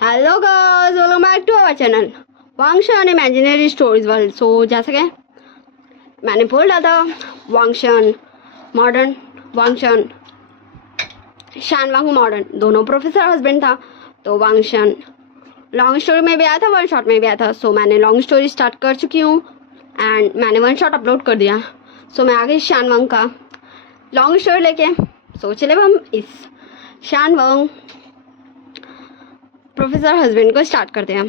Hello girls, welcome back to our channel Wangshan imaginary stories world. So जैसे कि मैंने बोला था, Wangshan modern, Wangshan Shanwang modern, दोनों प्रोफेसर हस्बैंड था। तो वांगशन लॉन्ग स्टोरी में भी आया था, वन शॉट में भी आया था। सो मैंने लॉन्ग स्टोरी स्टार्ट कर चुकी हूँ एंड मैंने वन शॉट अपलोड कर दिया। सो मैं आ गई शानवांग का लॉन्ग स्टोरी लेके। सो चले हम इस शानवांग प्रोफेसर हस्बैंड को स्टार्ट करते हैं।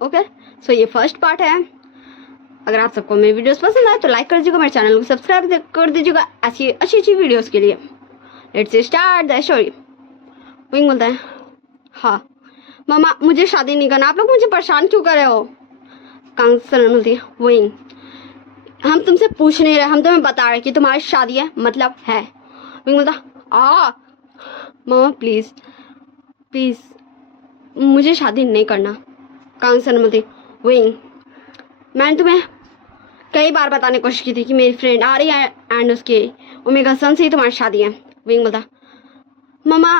ओके, सो ये फर्स्ट पार्ट है। अगर आप सबको मेरी वीडियोस पसंद आए तो लाइक कर दीजिएगा, मेरे चैनल को सब्सक्राइब कर दीजिएगा ऐसी अच्छी अच्छी वीडियोस के लिए। Let's start the story. Wing बोलता है, हाँ मामा मुझे शादी नहीं करना, आप लोग मुझे परेशान क्यों कर रहे हो? कांसन बोलती है, विंग हम तुमसे पूछ नहीं रहे, हम तुम्हें बता रहे कि तुम्हारी शादी है, मतलब है। विंग बोलता, मामा प्लीज प्लीज मुझे शादी नहीं करना। कांसन बोलती, विंग मैंने तुम्हें कई बार बताने की कोशिश की थी कि मेरी फ्रेंड आ रही है एंड उसके ओमेगा सन से ही तुम्हारी शादी है। विंग बोलता, मम्मा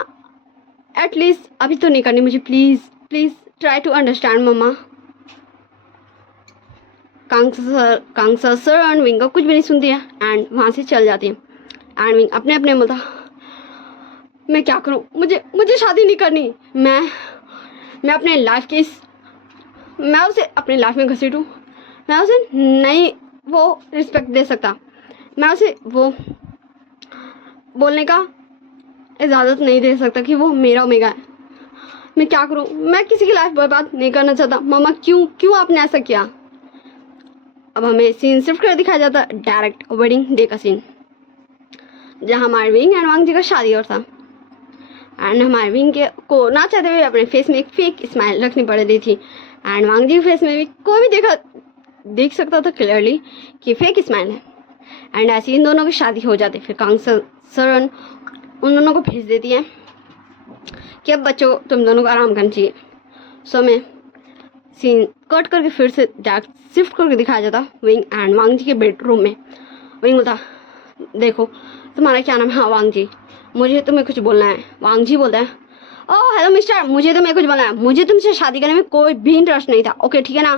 एटलीस्ट अभी तो नहीं करनी मुझे, please please try to understand mamma. Kangsa sir and Wing का कुछ भी नहीं सुनती है एंड वहाँ से चल जाती है। एंड विंग अपने अपने बोलता, मैं क्या करूँ, मुझे शादी नहीं करनी। मैं अपने लाइफ के मैं उसे अपनी लाइफ में घसीटूँ, मैं उसे नहीं वो रिस्पेक्ट दे सकता, मैं उसे वो बोलने का इजाज़त नहीं दे सकता कि वो मेरा ओमेगा है। मैं क्या करूँ, मैं किसी की लाइफ बर्बाद नहीं करना चाहता। मामा क्यों आपने ऐसा किया? अब हमें सीन शिफ्ट कर दिखाया जाता, डायरेक्ट वेडिंग डे का सीन, जहाँ हमारे विंग एंड वांग जी का शादी और था। एंड हमारे विंग के को ना चाहते हुए अपने फेस में एक फेक स्माइल रखनी पड़ रही थी एंड वांग जी के फेस में भी कोई भी देख सकता था क्लियरली कि फेक स्माइल है। एंड ऐसे इन दोनों की शादी हो जाती। फिर कांगसन उन दोनों को भेज देती है कि अब बच्चों तुम दोनों को आराम करना चाहिए। सो मैं सीन कट करके फिर से डायरेक्ट शिफ्ट करके दिखाया जाता विंग एंड वांग जी के बेडरूम में। विंग बोलता, देखो तुम्हारा क्या नाम है? हाँ वांग जी, मुझे तुम्हें कुछ बोलना है। वांग जी बोलता है, ओह हेलो मिस्टर, मुझे तुम्हें कुछ बोलना है, मुझे तुमसे शादी करने में कोई भी इंटरेस्ट नहीं था। ओके ठीक है ना,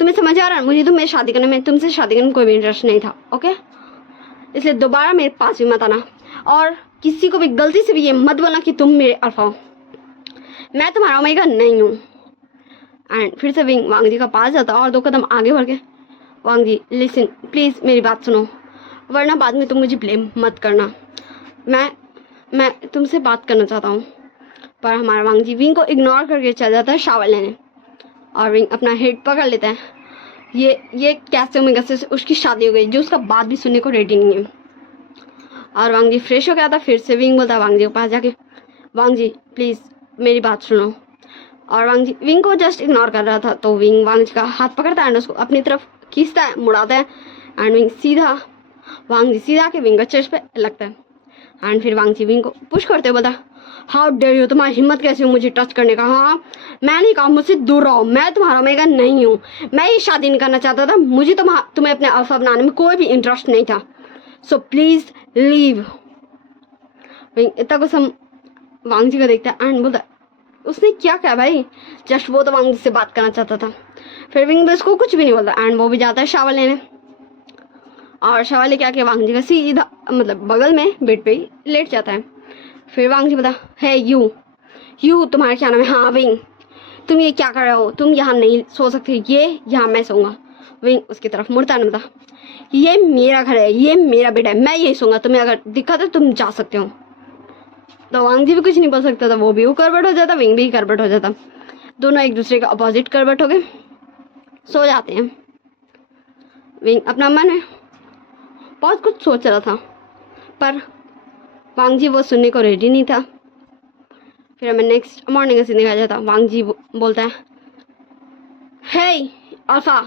तुम्हें समझ आ रहा है? मुझे तुमसे शादी करने में कोई भी इंटरेस्ट नहीं था। ओके, इसलिए दोबारा मेरे पास भी मत आना और किसी को भी गलती से भी ये मत बोलना कि तुम मेरे अल्फा हो, मैं तुम्हारा ओमेगा नहीं हूँ। एंड फिर से विंग वांग जी का पास जाता और 2 कदम आगे बढ़ के, वांग जी लिसन प्लीज मेरी बात सुनो, वरना बाद में तुम मुझे ब्लेम मत करना। मैं तुमसे बात करना चाहता हूँ। पर हमारा वांग जी विंग को इग्नोर करके चल जाता है शावर लेने और विंग अपना हेड पकड़ लेता है। ये कैसे ओमेगा से उसकी शादी हो गई जो उसका बात भी सुनने को रेडी नहीं है। और वांग जी फ्रेश हो गया था। फिर से विंग बोलता है वांग जी के पास जाके, वांग जी प्लीज़ मेरी बात सुनो। और वांग जी विंग को जस्ट इग्नोर कर रहा था तो विंग वांग जी का हाथ पकड़ता है एंड उसको अपनी तरफ खींचता है, मुड़ाता है एंड वांग जी सीधा के विंग का चेस्ट पे लगता है। एंड फिर वांग जी विंग को पुश करते हुए बोला, हाउ डेयर यू, तुम्हारी हिम्मत कैसे हो मुझे टच करने का? हाँ मैंने कहा मुझसे दूर रहो, मैं तुम्हारा ओमेगा नहीं हूँ, मैं ये शादी नहीं करना चाहता था, मुझे तुम्हें अपने अल्फा बनाने में कोई भी इंटरेस्ट नहीं था, सो प्लीज लीव। इतना कुछ हम वांग जी को देखता है एंड बोलता, उसने क्या कहा भाई, जस्ट वो तो वांग जी से बात करना चाहता था। फिर विंग भी उसको कुछ भी नहीं बोलता एंड वो भी जाता है शावर लेने। और शावर लेके आके वांग जी का सीधा मतलब बगल में बेड पे ही लेट जाता है। फिर वांग जी बता, है यू तुम्हारा क्या नाम है? हाँ विंग, तुम ये क्या कर रहे हो, तुम यहाँ नहीं सो सकते, ये यहाँ मैं सोऊंगा। विंग उसकी तरफ मुड़ता है, बता ये मेरा घर है, ये मेरा बेड है, मैं यही सोऊंगा, तुम्हें अगर दिक्कत है तुम जा सकते हो। तो वांग जी भी कुछ नहीं बोल सकता था, वो भी वो करवट हो जाता, विंग भी करवट हो जाता, दोनों एक दूसरे का अपोजिट करवट हो गए, सो जाते हैं। विंग अपना मन में बहुत कुछ सोच रहा था पर वांग जी वो सुनने को रेडी नहीं था। फिर हमें नेक्स्ट मॉर्निंग से दिखाया जाता, वांग जी बोलता है, हे अल्फा,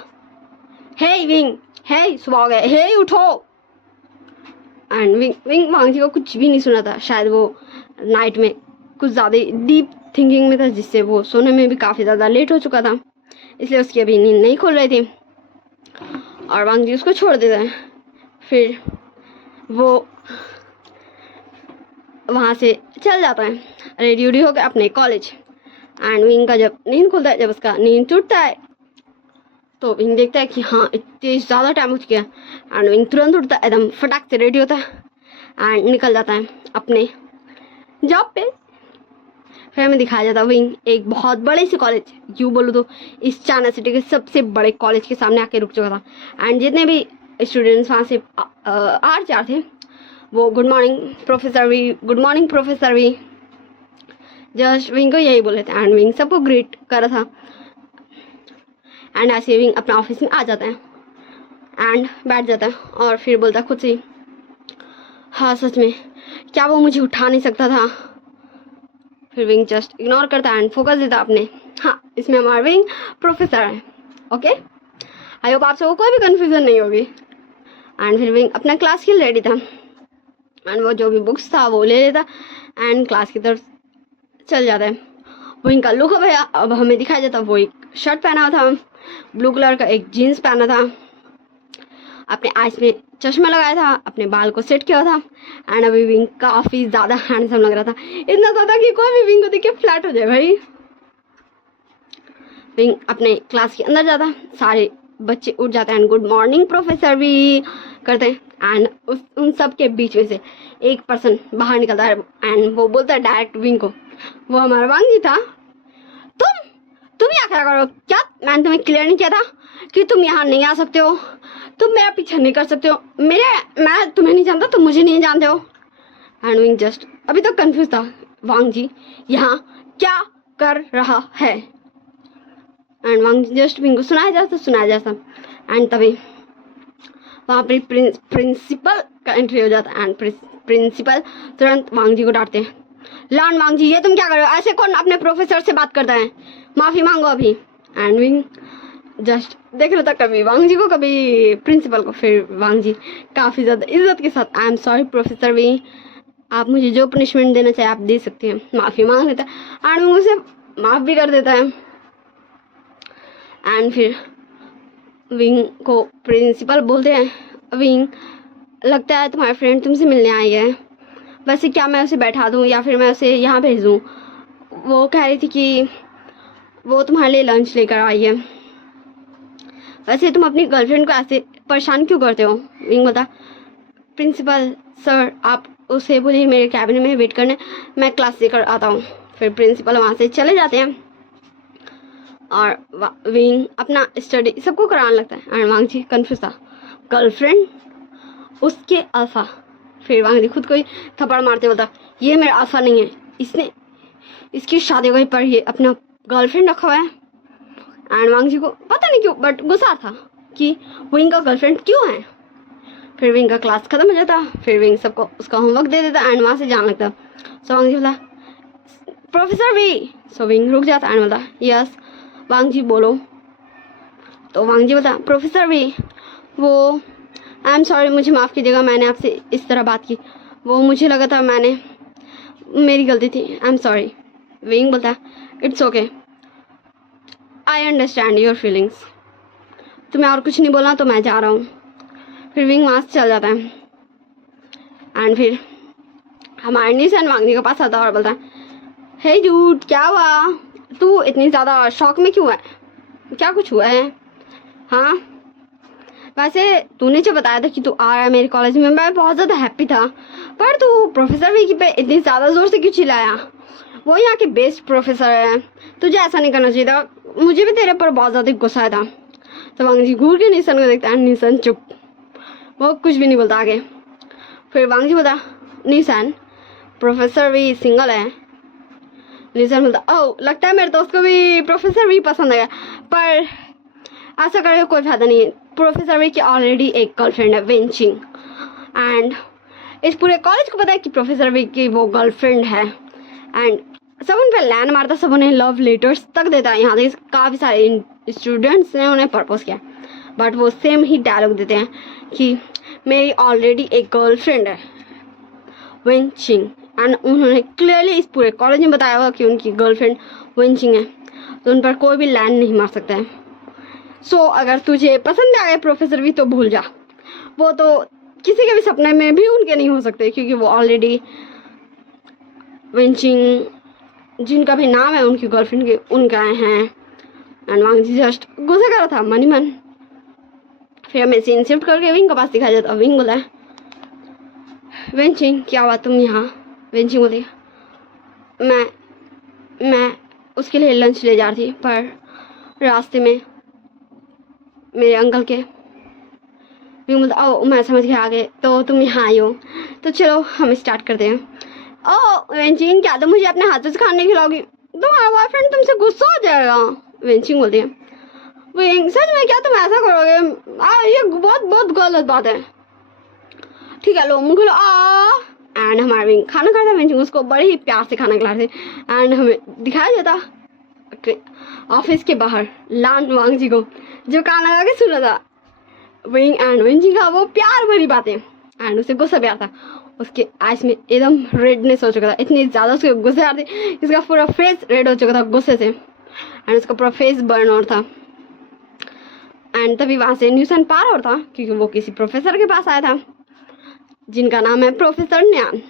हे विंग, हे सुबह हो गया, हे उठो। एंड विंग वांग जी को कुछ भी नहीं सुना था, शायद वो नाइट में कुछ ज़्यादा डीप थिंकिंग में था जिससे वो सोने में भी काफ़ी ज़्यादा लेट हो चुका था, इसलिए उसकी अभी नींद नहीं खुल रही थी और वांग जी उसको छोड़ देता है। फिर वो वहाँ से चल जाता है रेडी वेडी होकर अपने कॉलेज। एंड विंग का जब नींद खुलता है, जब उसका नींद टूटता है, तो विंग देखता है कि हाँ इतनी ज़्यादा टाइम हो चुका है। एंड विंग तुरंत उठता है, एकदम फटाक से रेडी होता है एंड निकल जाता है अपने जॉब पे। फिर हमें दिखाया जाता है विंग एक बहुत बड़े से कॉलेज, यूँ बोलूँ तो इस चाइना सिटी के सबसे बड़े कॉलेज के सामने आके रुक चुका था। एंड जितने भी स्टूडेंट्स वहाँ से आ जा थे, वो good morning professor V, good morning professor V, just विंग को यही बोले थे। एंड विंग सबको ग्रीट कर रहा था। एंड ऐसे विंग अपना ऑफिस में आ जाता है एंड बैठ जाता है और फिर बोलता है खुद से, हाँ सच में क्या वो मुझे उठा नहीं सकता था। फिर विंग जस्ट इग्नोर करता है एंड फोकस देता अपने, हाँ इसमें हमारा विंग प्रोफेसर है। ओके, आई होप आप सबको कोई भी कन्फ्यूजन नहीं होगी। एंड फिर विंग अपना क्लास के लिए रेडी था एंड वो जो भी बुक्स था वो ले लेता एंड क्लास की तरफ चल जाता है। विंग का लुक भैया अब हमें दिखाया जाता, वो एक शर्ट पहना हुआ था, ब्लू कलर का एक जीन्स पहना था, अपने आइज में चश्मा लगाया था, अपने बाल को सेट किया था। एंड अभी विंग काफ़ी ज़्यादा हैंडसम लग रहा था, इतना ज़्यादा कि कोई भी विंग को देख के फ्लैट हो जाए भाई। विंग अपने क्लास के अंदर जाता, सारे बच्चे उठ जाते हैं एंड गुड मॉर्निंग प्रोफेसर भी करते हैं। एंड उन सब के बीच में से एक पर्सन बाहर निकलता है एंड वो बोलता है डायरेक्ट विंग को, वो हमारा वांग जी था। तुम यहाँ क्या करो, क्या मैंने तुम्हें क्लियर नहीं किया था कि तुम यहाँ नहीं आ सकते हो, तुम मेरा पीछा नहीं कर सकते हो, मैं तुम्हें नहीं जानता, तुम मुझे नहीं जानते हो। एंड विंग जस्ट अभी तक कंफ्यूज था, वांग जी यहाँ क्या कर रहा है। एंड वांग जी जस्ट विंग को सुनाया जाता एंड तभी वहाँ पर प्रिंसिपल का एंट्री हो जाता है एंड प्रिंसिपल तुरंत वांग जी को डांटते हैं, लॉर्ड वांग जी ये तुम क्या कर रहे हो, ऐसे कौन अपने प्रोफेसर से बात करता है, माफ़ी मांगो अभी। एंड विंग जस्ट देख रहा था कभी वांग जी को कभी प्रिंसिपल को। फिर वांग जी काफ़ी ज़्यादा इज्जत के साथ, I am sorry professor V, आप मुझे जो पनिशमेंट देना चाहे आप दे सकते हैं, माफ़ी मांग लेता है एंड विंग उसे माफ़ भी कर देता है। एंड फिर विंग को प्रिंसिपल बोलते हैं, विंग लगता है तुम्हारे फ्रेंड तुमसे मिलने आई है, वैसे क्या मैं उसे बैठा दूँ या फिर मैं उसे यहाँ भेज दूँ, वो कह रही थी कि वो तुम्हारे लिए लंच लेकर आई है, वैसे तुम अपनी गर्लफ्रेंड को ऐसे परेशान क्यों करते हो। विंग बता, प्रिंसिपल सर आप उसे बोलिए मेरे कैबिन में वेट करने, मैं क्लास लेकर आता हूँ। फिर प्रिंसिपल वहाँ से चले जाते हैं और विंग अपना स्टडी सबको कराने लगता है। एंड वांग जी कन्फ्यूज था, गर्लफ्रेंड उसके अल्फा। फिर वांग जी खुद को ही थप्पड़ मारते बोलता, ये मेरा अल्फा नहीं है, इसने इसकी शादी हो गई पर ये अपना गर्लफ्रेंड रखा हुआ है। एंड वांग जी को पता नहीं क्यों बट गुस्सा था कि विंग का गर्लफ्रेंड क्यों है। फिर विंग का क्लास खत्म हो जाता, फिर विंग सबको उसका होमवर्क दे देता एंड वहाँ से जाने लगता। सो वांग जी बोला प्रोफेसर वी, सो विंग रुक जाता एंड बोलता यस वांग जी बोलो। तो वांग जी बोलता प्रोफेसर वी वो आई एम सॉरी, मुझे माफ़ कीजिएगा, मैंने आपसे इस तरह बात की, वो मुझे लगा था मेरी गलती थी, आई एम सॉरी। विंग बोलता it's okay, I understand your feelings, तुम्हें और कुछ नहीं बोलना तो मैं जा रहा हूँ। फिर विंग वहाँ से चल जाता है एंड फिर हमारे निशान वांग जी के पास आता है और बोलता है हे जूट क्या हुआ, तू इतनी ज़्यादा शॉक में क्यों है, क्या कुछ हुआ है। हाँ वैसे तूने जो बताया था कि तू आ रहा है मेरे कॉलेज में, मैं बहुत ज़्यादा हैप्पी था, पर तू प्रोफेसर वी पे इतनी ज़्यादा ज़ोर से क्यों चिल्लाया, वो यहाँ के बेस्ट प्रोफेसर है, तुझे ऐसा नहीं करना चाहिए था, मुझे भी तेरे पर बहुत ज़्यादा गुस्सा आया था। तो वांग जी घूर के निशान को देखता है, निशान चुप, वो कुछ भी नहीं बोलता आगे। फिर वांग जी बोलता निशान प्रोफेसर वी सिंगल है। निशान बोलता ओह लगता है मेरे दोस्त को भी प्रोफेसर वी पसंद है, पर ऐसा करके कोई फायदा नहीं है, प्रोफेसर वी की ऑलरेडी एक गर्लफ्रेंड है वेंचिंग, एंड इस पूरे कॉलेज को पता है कि प्रोफेसर वी की वो गर्लफ्रेंड है। एंड सब उन पर लैंड मारता, सब उन्हें लव लेटर्स तक देता है, यहाँ तक काफ़ी सारे स्टूडेंट्स ने उन्हें प्रपोज किया, बट वो सेम ही डायलॉग देते हैं कि मेरी ऑलरेडी एक गर्लफ्रेंड है वेंचिंग। एंड उन्होंने क्लियरली इस पूरे कॉलेज में बताया हुआ कि उनकी गर्लफ्रेंड वेंचिंग है, तो उन पर कोई भी लैंड नहीं मार सकता है। सो अगर तुझे पसंद आ गए प्रोफेसर वी तो भूल जा, वो तो किसी के भी सपने में भी उनके नहीं हो सकते, क्योंकि वो ऑलरेडी वेंचिंग जिनका भी नाम है उनकी गर्लफ्रेंड के उनके आए हैं। एंड वांग जी जस्ट गुस्सा कर रहा था मन ही मन। फिर हमें सीन शिफ्ट करके विंग के पास दिखाया जाता। विंग बोला वेंचिंग क्या हुआ तुम यहाँ? वेंचिंग बोली मैं उसके लिए लंच ले जा रही थी, पर रास्ते में मेरे अंकल के। विंग बोलता ओ मैं समझ गया आगे, तो तुम यहाँ आई हो, तो चलो हम स्टार्ट करते हैं। ओ वेंचिंग क्या तुम मुझे अपने हाथों से खाने खिलाओगी? तुम्हारा बॉयफ्रेंड तुमसे गुस्सा हो जाएगा। वेंचिंग बोलती है विंग सच में क्या तुम ऐसा करोगे? ये बहुत गलत बात है। ठीक है लो मुँह खोलो एंड हमारा विंग खाना खाता। वेंचिंग उसको बड़े ही प्यार से खाना खिलाते एंड हमें दिखाया जाता ऑफिस के बाहर लान वांग जी को जो खाना खा के सुन रहा था विंग एंड वेंचिंग का वो प्यार भरी बातें। एंड उसे गुस्सा भी आता। उसके आइज में एकदम रेडनेस हो चुका था, इतनी ज़्यादा उसके गुस्से आ रही थी, इसका पूरा फेस रेड हो चुका था गुस्से से एंड उसका पूरा फेस बर्न हो रहा था। एंड तभी वहाँ से न्यूसन पार हो रहा था क्योंकि वो किसी प्रोफेसर के पास आया था जिनका नाम है प्रोफेसर न्यान।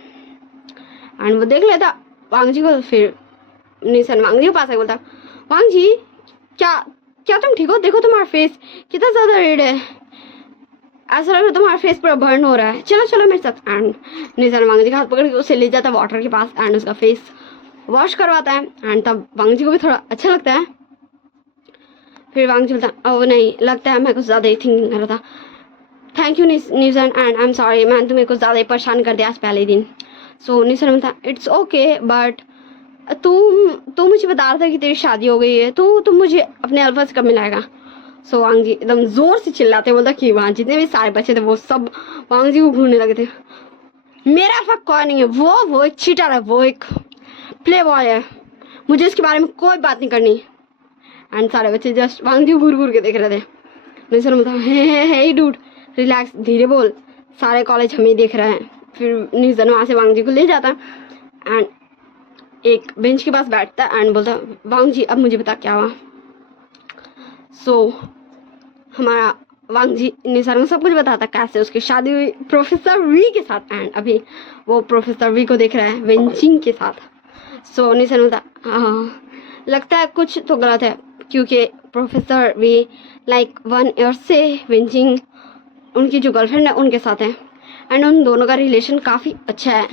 एंड वो देख लेता वांग जी को। फिर न्यूसन वांग जी के पास आया, बोलता वांग जी क्या तुम ठीक हो? देखो तुम्हारा फेस कितना ज़्यादा रेड है, ऐसा लग रहा है तुम्हारा फेस पूरा बर्न हो रहा है, चलो चलो मेरे साथ। एंड न्यूसन वांग जी का हाथ पकड़ के उसे ले जाता वाटर के पास एंड उसका फेस वॉश करवाता है। एंड तब वांग जी को भी थोड़ा अच्छा लगता है। फिर वांग जी बोलता ओ नहीं लगता है मैं कुछ ज़्यादा ही थिंकिंग कर रहा था, thank you न्यूसन and I am sorry मैंने तुम्हें कुछ ज़्यादा ही परेशान कर दिया आज पहले दिन। सो न्यूसन बोलता इट्स ओके बट तू मुझे बता रहा था कि तेरी शादी हो गई है, तो तुम मुझे अपने अल्फा से कब मिलाएगा? सो वांग जी एकदम ज़ोर से चिल्लाते बोलता कि वहाँ जितने भी सारे बच्चे थे वो सब वांग जी को घूरने लगे थे। मेरा अल्फा कोई नहीं है, वो एक चीटर है, वो एक प्ले बॉय है, मुझे इसके बारे में कोई बात नहीं करनी। एंड सारे बच्चे जस्ट वांग जी को घूर के देख रहे थे। न्यूसन बोलता हे डूड रिलैक्स, धीरे बोल, सारे कॉलेज हमें देख रहे हैं। फिर न्यूसन वहाँ से वांग जी को ले जाता एंड एक बेंच के पास बैठता एंड बोलता वांग जी अब मुझे बता क्या हुआ। सो हमारा वांग जी न्यूसन को सब कुछ बताता कैसे उसकी शादी हुई प्रोफेसर वी के साथ एंड अभी वो प्रोफेसर वी को देख रहा है वेंचिंग के साथ। सो न्यूसन बोलता हाँ लगता है कुछ तो गलत है क्योंकि प्रोफेसर वी लाइक 1 ईयर से वेंचिंग उनकी जो गर्लफ्रेंड है उनके साथ है एंड उन दोनों का रिलेशन काफ़ी अच्छा है,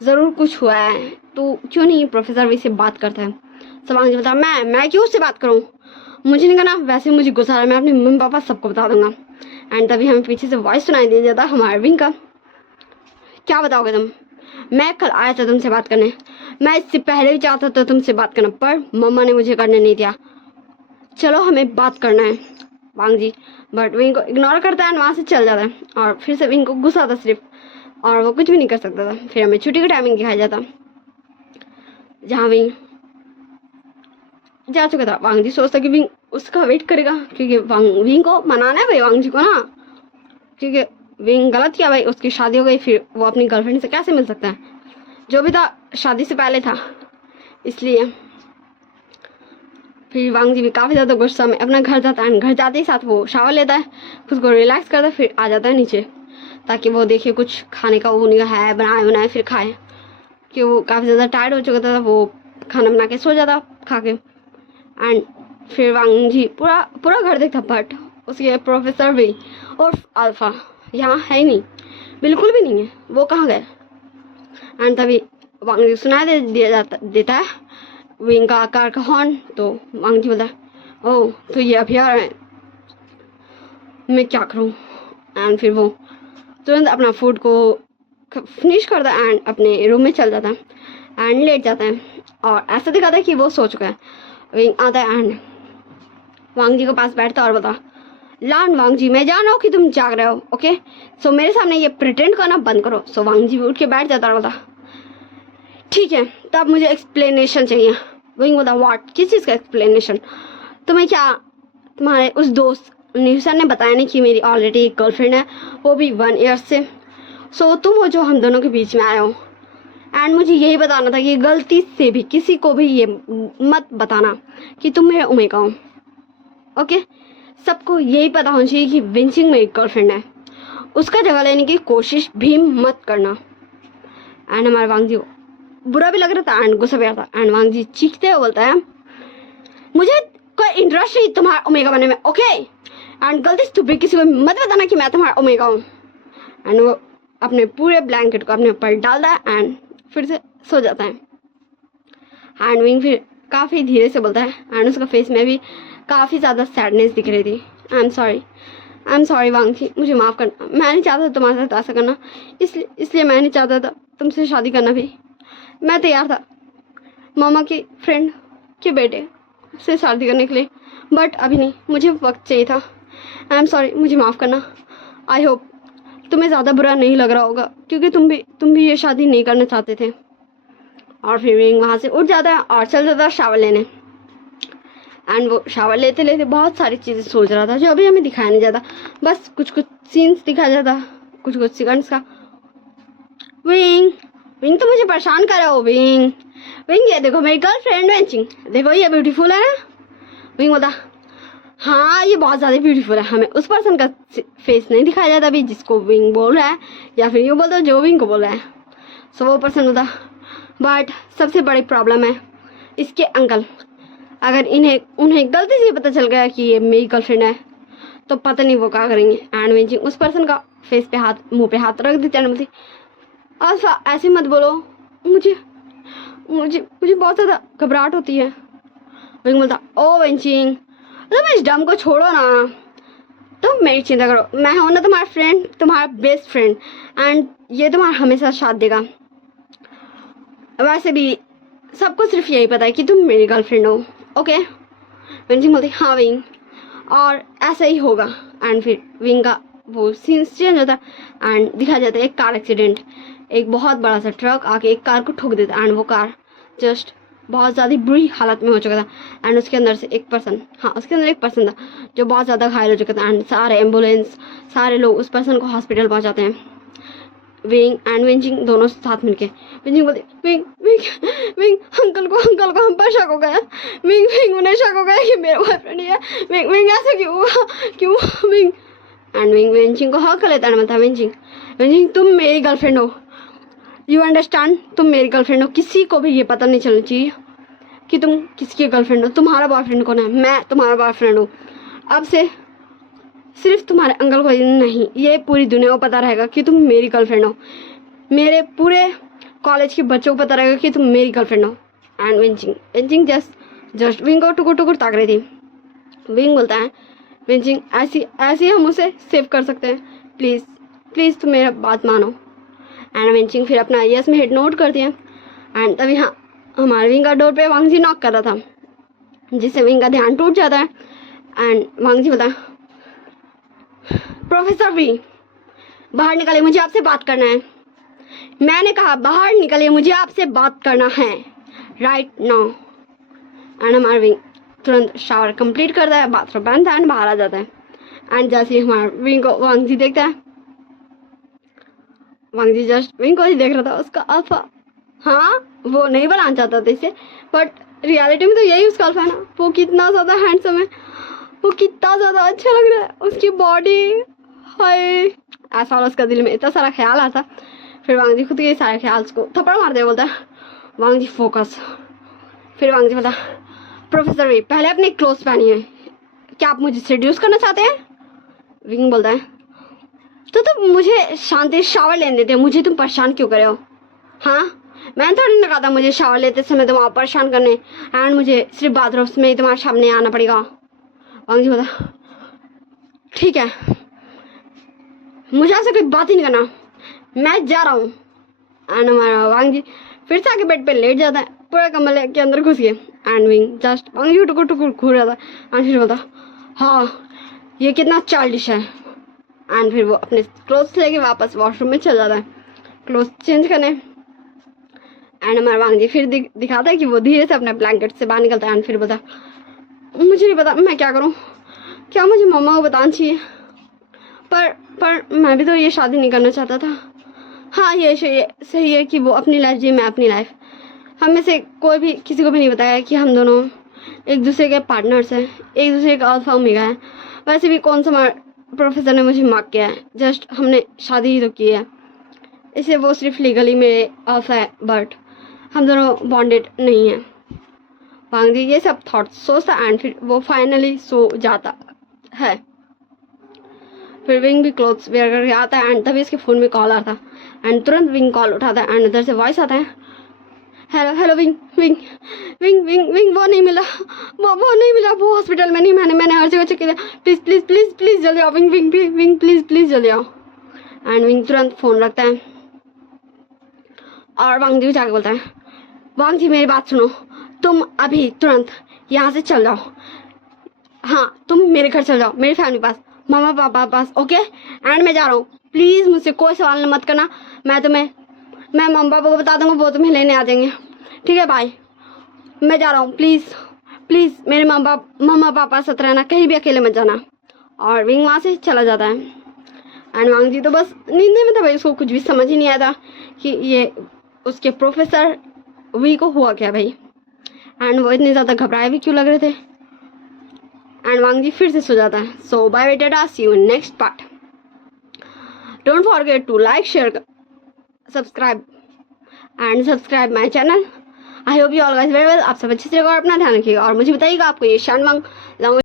ज़रूर कुछ हुआ है, तो क्यों नहीं प्रोफेसर वी से बात करता है। सब वांग जी बोलता मैं क्यों उससे बात करूँ, मुझे नहीं करना, वैसे मुझे गुस्सा आ रहा है, मैं अपने मम्मी पापा सबको बता दूंगा। एंड तभी हमें पीछे से वॉइस सुनाई दे जाता हमारे विंग का, क्या बताओगे तुम? मैं कल आया था तुमसे बात करने, मैं इससे पहले भी चाहता था तुमसे बात करना पर मम्मा ने मुझे करने नहीं दिया, चलो हमें बात करना है। वांग जी बट विंग को इग्नोर करता है वहाँ से चल जाता है और फिर से विंग को गुस्सा आता सिर्फ और वो कुछ भी नहीं कर सकता था। फिर हमें छुट्टी का टाइमिंग दिखाया जाता जहाँ विंग जा चुका था। वांग जी सोचता कि विंग उसका वेट करेगा क्योंकि विंग को मनाना है भाई वांग जी को ना, क्योंकि विंग गलत किया भाई, उसकी शादी हो गई फिर वो अपनी गर्लफ्रेंड से कैसे मिल सकता है, जो भी था शादी से पहले था इसलिए। फिर वांग जी भी काफ़ी ज़्यादा गुस्सा में अपना घर जाता है। घर जाते ही साथ वो शावर लेता है, खुद को रिलैक्स करता है, फिर आ जाता है नीचे ताकि वो देखे कुछ खाने का वो नहीं है बनाए फिर खाए, कि वो काफ़ी ज़्यादा टायर्ड हो चुका था, वो खाना बना के सो जाता खा के। एंड फिर वांग जी पूरा घर देखता बट उसके प्रोफेसर भी और अल्फा यहाँ है ही नहीं, बिल्कुल भी नहीं है, वो कहाँ गए। एंड तभी वांग जी सुनाई देता है विंग का कार का हॉर्न, तो वांग जी बोलता है ओह तो ये अभी आ रहे हैं, मैं क्या करूँ। एंड फिर वो तुरंत अपना फूड को फिनिश करता है एंड अपने रूम में चल जाता है एंड लेट जाता है और ऐसा दिखाता है कि वो सो चुका है। विंग आता है एंड वांग जी के पास बैठता और बोलता लान वांग जी मैं जान रहा हूँ कि तुम जाग रहे हो, ओके सो मेरे सामने ये प्रिटेंड करना बंद करो। सो वांग जी उठ के बैठ जाता और बोलता ठीक है तब मुझे एक्सप्लेनेशन चाहिए। विंग बोलता व्हाट, किस चीज़ का एक्सप्लेनेशन? तुम्हें क्या तुम्हारे उस दोस्त न्यूसन ने बताया नहीं कि मेरी ऑलरेडी एक गर्लफ्रेंड है, वो भी 1 ईयर से, सो तुम हो जो हम दोनों के बीच में आए हो एंड मुझे यही बताना था कि गलती से भी किसी को भी ये मत बताना कि तुम मेरे उम्र का हो, ओके सबको यही पता होना चाहिए कि वेंचिंग मेरी गर्लफ्रेंड है, उसका जगह लेने की कोशिश भी मत करना। एंड हमारे वांग जी बुरा भी लग रहा था एंड गुस्सा भी आ रहा था। एंड वांग जी चीखते हुए बोलता है मुझे कोई इंटरेस्ट नहीं तुम्हारा ओमेगा बनने में, ओके। एंड गलती से तू भी किसी को मत बताना कि मैं तुम्हारा ओमेगा हूँ। एंड वो अपने पूरे ब्लैंकेट को अपने ऊपर डालता है एंड फिर से सो जाता है। एंड विंग फिर काफ़ी धीरे से बोलता है एंड उसका फेस में भी काफ़ी ज़्यादा सैडनेस दिख रही थी। आई एम सॉरी वांग जी, मुझे माफ़ करना, मैं नहीं चाहता था तुम्हारे साथ ऐसा करना, इसलिए मैं नहीं चाहता था तुमसे शादी करना भी। मैं तैयार था मामा की फ्रेंड के बेटे से शादी करने के लिए, बट अभी नहीं, मुझे वक्त चाहिए था। आई एम सॉरी, मुझे माफ़ करना। आई होप तुम्हें ज़्यादा बुरा नहीं लग रहा होगा क्योंकि तुम भी ये शादी नहीं करना चाहते थे। और फिर विंग वहाँ से उठ जाता है और चल जाता है शावर लेने। एंड वो शावर लेते लेते बहुत सारी चीज़ें सोच रहा था जो अभी हमें दिखाया नहीं जाता, बस कुछ कुछ सीन्स दिखाया जाता, कुछ कुछ सेकंड्स का। विंग तो मुझे परेशान कर रहा हो। विंग ये देखो मेरी गर्लफ्रेंड वेंचिंग, देखो ये ब्यूटीफुल है ना। विंग बोला हाँ ये बहुत ज़्यादा ब्यूटीफुल है। हमें उस पर्सन का फेस नहीं दिखाया जाता अभी जिसको विंग बोल रहा है, या फिर यूँ बोल दो जो विंग को बोल रहा है। सो वो पर्सन बोलता बट सबसे बड़ी प्रॉब्लम है इसके अंकल, अगर उन्हें गलती से पता चल गया कि ये मेरी गर्लफ्रेंड है तो पता नहीं वो क्या करेंगे। एंड वेंचिंग उस पर्सन का फेस पे हाथ, मुंह पे हाथ रख देते हैं। बोलती अल्फा ऐसे मत बोलो, मुझे बहुत ज़्यादा घबराहट होती है। विंग बोलता ओ वेंचिंग तुम इस डम को छोड़ो ना, तुम मेरी चिंता करो, मैं हूं ना तुम्हारा फ्रेंड, तुम्हारा बेस्ट फ्रेंड, एंड ये तुम्हारा हमेशा साथ देगा। वैसे भी सबको सिर्फ यही पता है कि तुम मेरी गर्लफ्रेंड हो, ओके। वेंचिंग बोलती हाँ विंग, और ऐसा ही होगा। एंड फिर विंग का वो सीन्स चेंज होता है एंड दिखाया जाता है एक कार एक्सीडेंट। एक बहुत बड़ा सा ट्रक आके एक कार को ठोक देता है एंड वो कार जस्ट बहुत ज़्यादा बुरी हालत में हो चुका था। एंड उसके अंदर से एक पर्सन था जो बहुत ज़्यादा घायल हो चुका था। एंड सारे एम्बुलेंस, सारे लोग उस पर्सन को हॉस्पिटल पहुंचाते हैं। विंग एंड वेंचिंग दोनों साथ मिलके वेंचिंग बोलते विंग अंकल को हम पर शक हो गया। विंग उन्हें शक हो गया कि मेरा बॉयफ्रेंड है। विंग ऐसा क्यों हुआ विंग। एंड विंग वेंचिंग को हक कर लेता है। मतलब वेंचिंग तुम मेरी गर्लफ्रेंड हो, यू अंडरस्टैंड, तुम मेरी गर्लफ्रेंड हो। किसी को भी ये पता नहीं चलना चाहिए कि तुम किसकी गर्लफ्रेंड हो। तुम्हारा बॉयफ्रेंड कौन है? मैं तुम्हारा बॉयफ्रेंड हूँ। अब से सिर्फ तुम्हारे अंकल को नहीं, ये पूरी दुनिया को पता रहेगा कि तुम मेरी गर्लफ्रेंड हो। मेरे पूरे कॉलेज के बच्चों को पता रहेगा कि तुम मेरी गर्लफ्रेंड हो। एंड वेंचिंग जस्ट विंग को टुकुर ताक रही थी। विंग बोलता है वेंचिंग ऐसी हम उसे सेव कर सकते हैं, प्लीज़ तुम मेरा बात मानो। एंड वेंचिंग फिर अपना यस में हेड नोट करती है। एंड तभी हाँ हमारे विंग का डोर पे वांग जी नॉक कर रहा था, जिससे विंग का ध्यान टूट जाता है। एंड वांग जी बोलता प्रोफेसर वी बाहर निकलिए, मुझे आपसे बात करना है। मैंने कहा बाहर निकलिए, मुझे आपसे बात करना है राइट नाउ। एंड हमारा विंग तुरंत शावर कंप्लीट करता है, बाथरूम पहनता है एंड बाहर आ जाता है। एंड जैसे ही हमारा विंग को वांग जी देखता है, वांग जी जस्ट विंग को ही देख रहा था। उसका अल्फा, हाँ वो नहीं बनाना चाहता था इसे, बट रियलिटी में तो यही उसका अल्फा है ना। वो कितना ज़्यादा हैंडसम है, वो कितना ज़्यादा अच्छा लग रहा है, उसकी बॉडी, हाय ऐसा। और उसका दिल में इतना सारा ख्याल आता। फिर वांग जी खुद के सारे ख्याल को थप्पड़ मारते बोलता है वांग जी फोकस। फिर वांग जी बोलता प्रोफेसर वी पहले अपने क्लोथ पहनिए, क्या आप मुझे सेड्यूस करना चाहते हैं? विंग बोलता है तो तुम मुझे शांति शावर लेने देते हो, मुझे तुम परेशान क्यों करे हो? हाँ मैंने थोड़ी ना कहा था मुझे शावर लेते समय तुम्हारा परेशान करने, एंड मुझे सिर्फ बाथरूम में ही तुम्हारे सामने आना पड़ेगा। वांग जी बोला ठीक है, मुझे ऐसे कोई बात ही नहीं करना, मैं जा रहा हूँ। एंड हमारा वांग जी फिर से आके बेड पे लेट जाता है, पूरा कमरे के अंदर घुस गए। एंड विंग जस्ट वांग जी टुकुर घूर जाता है। एंड फिर बोलता हाँ ये कितना चाइल्डिश है। एंड फिर वो अपने क्लोथ्स लेके वापस वॉशरूम में चल जाता है क्लोथ्स चेंज करने। एंड हमारा वांग जी फिर दिखाता है कि वो धीरे से अपने ब्लैंकेट से बाहर निकलता है। एंड फिर बोलता मुझे नहीं पता मैं क्या करूं, क्या मुझे मम्मा को बताना चाहिए? पर मैं भी तो ये शादी नहीं करना चाहता था। हाँ ये सही है कि वो अपनी लाइफ जी, मैं अपनी लाइफ। हम में से कोई भी किसी को भी नहीं बताया कि हम दोनों एक दूसरे के पार्टनर्स हैं, एक दूसरे का अल्फा ओमेगा है। वैसे भी कौन सा प्रोफेसर ने मुझे मार्क किया है, जस्ट हमने शादी ही तो की है, इससे वो सिर्फ लीगली मेरे अल्फा है, बट हम दोनों बॉन्डेड नहीं हैं। वांग जी ये सब थॉट सोचता एंड फिर वो फाइनली सो जाता है। फिर विंग भी क्लोथ्स वेयर करके आता है एंड तभी इसके फ़ोन में कॉल आता है एंड तुरंत विंग कॉल उठाता है एंड उधर से वॉइस आता है, hello hello wing wing wing wing wing वो नहीं मिला, वो नहीं मिला, वो हॉस्पिटल में नहीं, मैंने हर जगह चेक किया, प्लीज़ प्लीज़ प्लीज़ प्लीज़ जल्दी आओ wing wing wing please please जल्दी आओ। एंड विंग तुरंत फ़ोन रखता है और वांग जी को जाके बोलता है, वांग जी मेरी बात सुनो, तुम अभी तुरंत यहाँ से चल जाओ, हाँ तुम मेरे घर चल जाओ, मेरी फैमिली पास, मामा पापा पास, ओके। एंड मैं जा रहा हूँ, प्लीज़ मुझसे कोई सवाल मत करना, मैं मम्मी पापा को बता दूँगा, वो तुम्हें लेने आ जाएंगे, ठीक है बाय, मैं जा रहा हूँ, प्लीज़ प्लीज़ मेरे मामा पापा साथ रहना, कहीं भी अकेले मत जाना। और विंग वहाँ से चला जाता है एंड वांग जी तो बस नींद में था भाई, उसको कुछ भी समझ ही नहीं आता कि ये उसके प्रोफेसर वी को हुआ क्या भाई, एंड वो इतने ज़्यादा घबराए भी क्यों लग रहे थे। एंड वांग जी फिर से सो जाता है। So bye tata, see you in next part. Don't forget to like share subscribe my channel. I hope you all guys very well. आप सब अच्छे से रहो और अपना ध्यान रखिएगा और मुझे बताइएगा आपको ये शानवांग